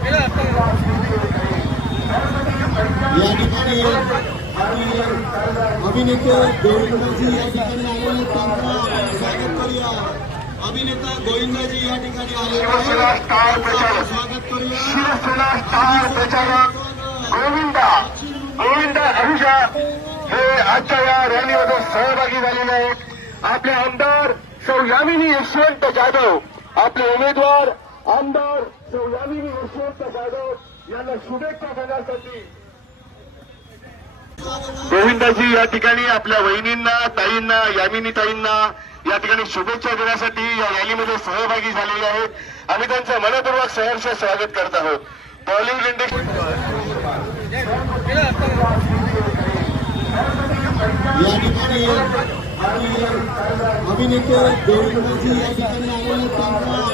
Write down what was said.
या ठिकाणी अभिनेते गोविंदाजी या ठिकाणी आलेले त्यांचं आपण स्वागत करूया। अभिनेता गोविंदाजी या ठिकाणी आलेले स्वागत करूया। गोविंदा अभिषा हे आजच्या या रॅलीमध्ये सहभागी झालेले आहेत। आपले आमदार सौ यामिनी यशवंत जाधव, आपले उमेदवार आमदार सौ यामिनी यशवंत जाधव यांना शुभेच्छा देण्यासाठी गोविंदाजी या ठिकाणी आपल्या वहिनींना, ताईंना, यामिनी ताईंना या ठिकाणी शुभेच्छा देण्यासाठी या रॅलीमध्ये सहभागी झालेले आहेत। आम्ही त्यांचं मनपूर्वक सहर्ष स्वागत करत आहोत। बॉलिवूड या ठिकाणी अभिनेते गोविंदाजी या ठिकाणी आलेले त्यांचं